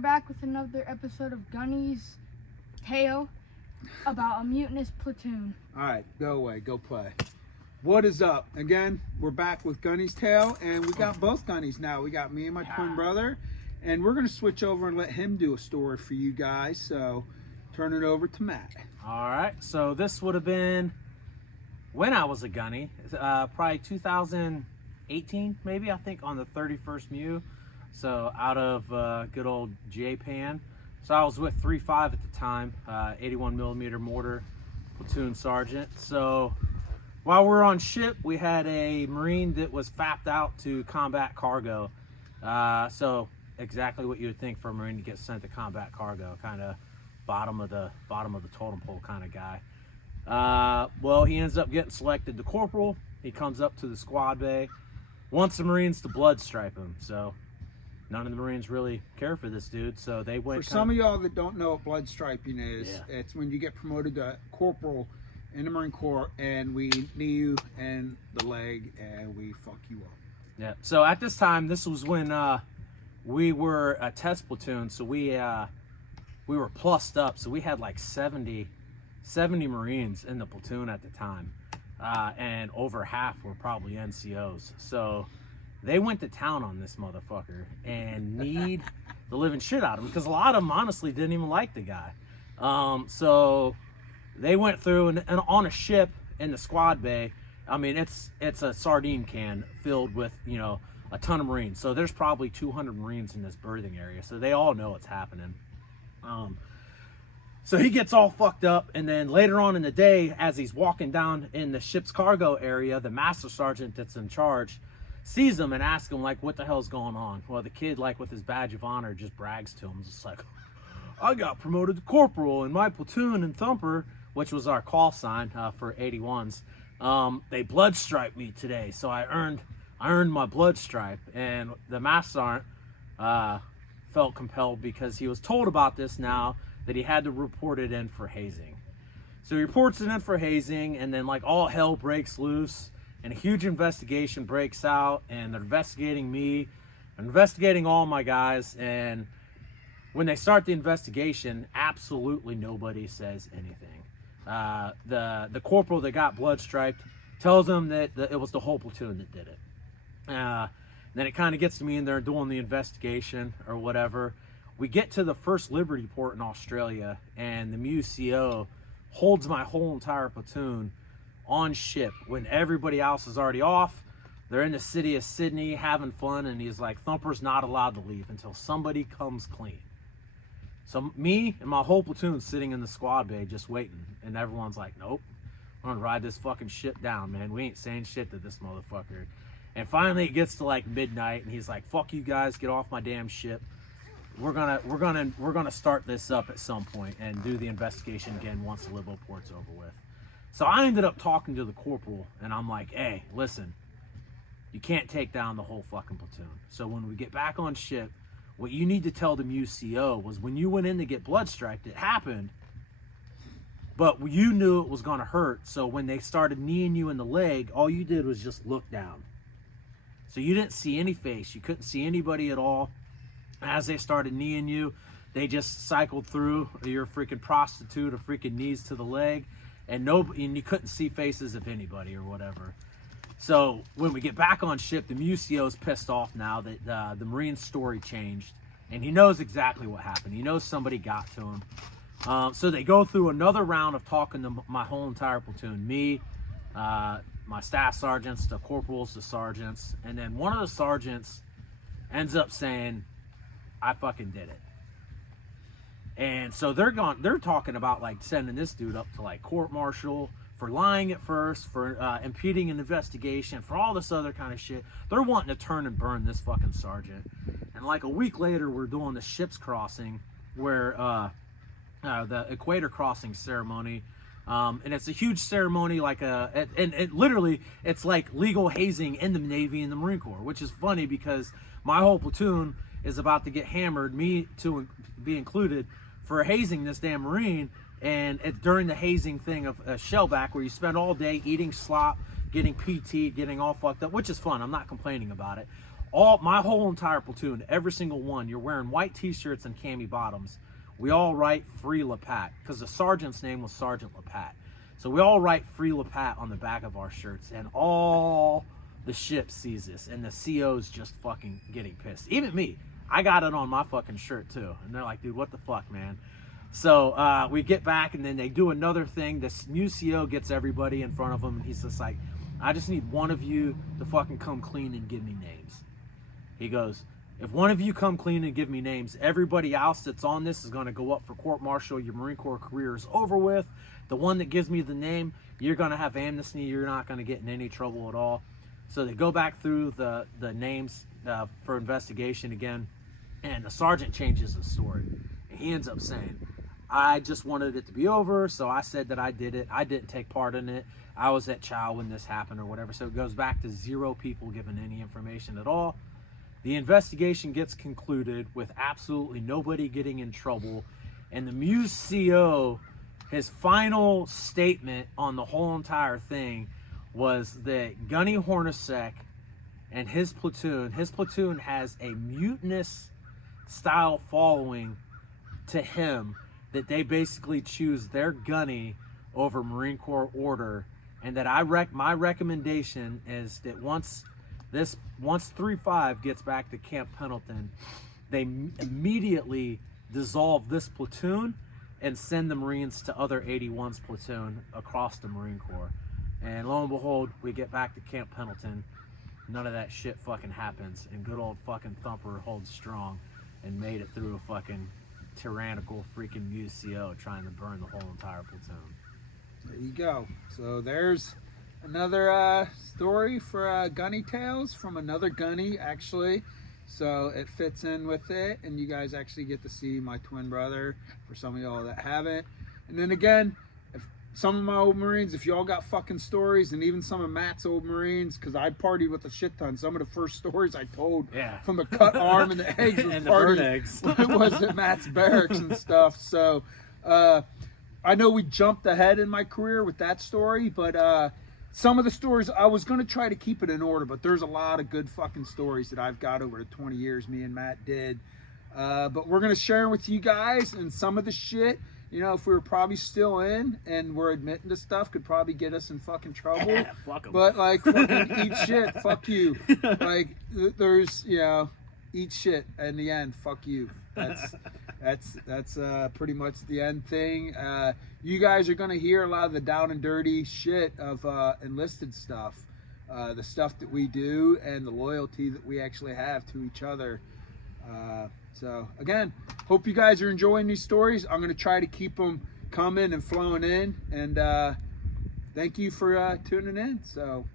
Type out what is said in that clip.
back with another episode of Gunny's Tale about a mutinous platoon. Alright, go away, go play. What is up? Again, we're back with Gunny's Tale, and we got both Gunnys now. We got me and my twin brother, and we're going to switch over and let him do a story for you guys. So, turn it over to Matt. Alright, so this would have been when I was a Gunny, probably 2018, maybe, I think, on the 31st Mu. So out of good old Japan. So I was with 3.5 at the time, 81 millimeter mortar, platoon sergeant. So while we were on ship, we had a Marine that was fapped out to combat cargo. So exactly what you would think for a Marine to get sent to combat cargo, kind of bottom of the totem pole kind of guy. Well, he ends up getting selected to corporal. He comes up to the squad bay, wants the Marines to blood stripe him. So none of the Marines really care for this dude, so they went. For some of y'all that don't know what blood striping is, it's when you get promoted to corporal in the Marine Corps, and we knee you in the leg and we fuck you up. Yeah. So at this time, this was when we were a test platoon, so we were plussed up, so we had like 70 Marines in the platoon at the time, and over half were probably NCOs. So they went to town on this motherfucker and kneed the living shit out of him, because a lot of them honestly didn't even like the guy. So they went through and on a ship in the squad bay. I mean, it's a sardine can filled with, you know, a ton of Marines. So there's probably 200 Marines in this berthing area. So they all know what's happening. So he gets all fucked up, and then later on in the day, as he's walking down in the ship's cargo area, the master sergeant that's in charge sees him and asks him, like, what the hell's going on? Well, the kid, like, with his badge of honor, just brags to him, just like, I got promoted to corporal in my platoon in Thumper, which was our call sign for 81s. They blood striped me today, so I earned my blood stripe. And the master sergeant felt compelled, because he was told about this now, that he had to report it in for hazing. So he reports it in for hazing, and then, like, all hell breaks loose, and a huge investigation breaks out, and they're investigating me, investigating all my guys. And when they start the investigation, absolutely nobody says anything. The corporal that got blood striped tells them that it was the whole platoon that did it. Then it kind of gets to me, and they're doing the investigation or whatever. We get to the first Liberty port in Australia, and the MUCO holds my whole entire platoon on ship when everybody else is already off. They're in the city of Sydney having fun, and he's like, Thumper's not allowed to leave until somebody comes clean. So me and my whole platoon sitting in the squad bay just waiting, and everyone's like, nope, we're gonna ride this fucking ship down, man. We ain't saying shit to this motherfucker. And finally it gets to like midnight, and he's like, fuck you guys, get off my damn ship. We're gonna start this up at some point and do the investigation again once the Libo port's over with. So I ended up talking to the corporal, and I'm like, hey, listen, you can't take down the whole fucking platoon. So when we get back on ship, what you need to tell the MUCO was, when you went in to get blood striped, it happened, but you knew it was gonna hurt. So when they started kneeing you in the leg, all you did was just look down. So you didn't see any face, you couldn't see anybody at all. As they started kneeing you, they just cycled through. You're a freaking prostitute, a freaking knees to the leg, and you couldn't see faces of anybody or whatever. So when we get back on ship, the MUCO's pissed off now that the Marine's story changed, and he knows exactly what happened. He knows somebody got to him. So they go through another round of talking to my whole entire platoon, me, my staff sergeants, the corporals, the sergeants, and then one of the sergeants ends up saying, I fucking did it. And so they're talking about like sending this dude up to like court-martial for lying at first, for impeding an investigation, for all this other kind of shit. They're wanting to turn and burn this fucking sergeant. And like a week later, we're doing the ship's crossing, where the equator crossing ceremony, and it's a huge ceremony, like and literally it's like legal hazing in the Navy and the Marine Corps, which is funny because my whole platoon is about to get hammered, me to be included, for hazing this damn Marine. And it's during the hazing thing of shellback, where you spend all day eating slop, getting PT, getting all fucked up, which is fun. I'm not complaining about it. my whole entire platoon, every single one, you're wearing white t-shirts and cami bottoms. We all write Free Lapat because the sergeant's name was Sergeant Lapat. So we all write Free Lapat on the back of our shirts, and all the ship sees this, and the CO's just fucking getting pissed. Even me, I got it on my fucking shirt too, and they're like, dude, what the fuck, man? So we get back, and then they do another thing. This new CO gets everybody in front of him, and he's just like, I just need one of you to fucking come clean and give me names. He goes, if one of you come clean and give me names, everybody else that's on this is going to go up for court-martial. Your Marine Corps career is over with. The one that gives me the name, you're going to have amnesty. You're not going to get in any trouble at all. So they go back through the names for investigation again, and the sergeant changes the story. And he ends up saying, I just wanted it to be over, so I said that I did it. I didn't take part in it. I was at Chow when this happened or whatever. So it goes back to 0 people giving any information at all. The investigation gets concluded with absolutely nobody getting in trouble. And the Muse CO, his final statement on the whole entire thing was that Gunny Hornacek and his platoon has a mutinous style following to him, that they basically choose their gunny over Marine Corps order, and that my recommendation is that once 3-5 gets back to Camp Pendleton, they immediately dissolve this platoon and send the Marines to other 81's platoon across the Marine Corps. And lo and behold, we get back to Camp Pendleton. None of that shit fucking happens, and good old fucking Thumper holds strong and made it through a fucking tyrannical freaking MUCO trying to burn the whole entire platoon. There you go. So there's another story for Gunny Tales from another Gunny, actually. So it fits in with it, and you guys actually get to see my twin brother for some of y'all that haven't. And then again, if some of my old Marines, if y'all got fucking stories, and even some of Matt's old Marines, because I partied with a shit ton. Some of the first stories I told from the cut arm and the eggs and the burn eggs was at Matt's barracks and stuff. So I know we jumped ahead in my career with that story, but some of the stories, I was going to try to keep it in order, but there's a lot of good fucking stories that I've got over the 20 years me and Matt did. But we're going to share with you guys, and some of the shit, you know, if we were probably still in and we're admitting to stuff, could probably get us in fucking trouble. Fuck 'em. But like, fucking eat shit, fuck you. Like, there's, you know, eat shit in the end, fuck you. That's pretty much the end thing. You guys are gonna hear a lot of the down and dirty shit of enlisted stuff, the stuff that we do, and the loyalty that we actually have to each other. So again, hope you guys are enjoying these stories. I'm gonna try to keep them coming and flowing in, and thank you for tuning in. So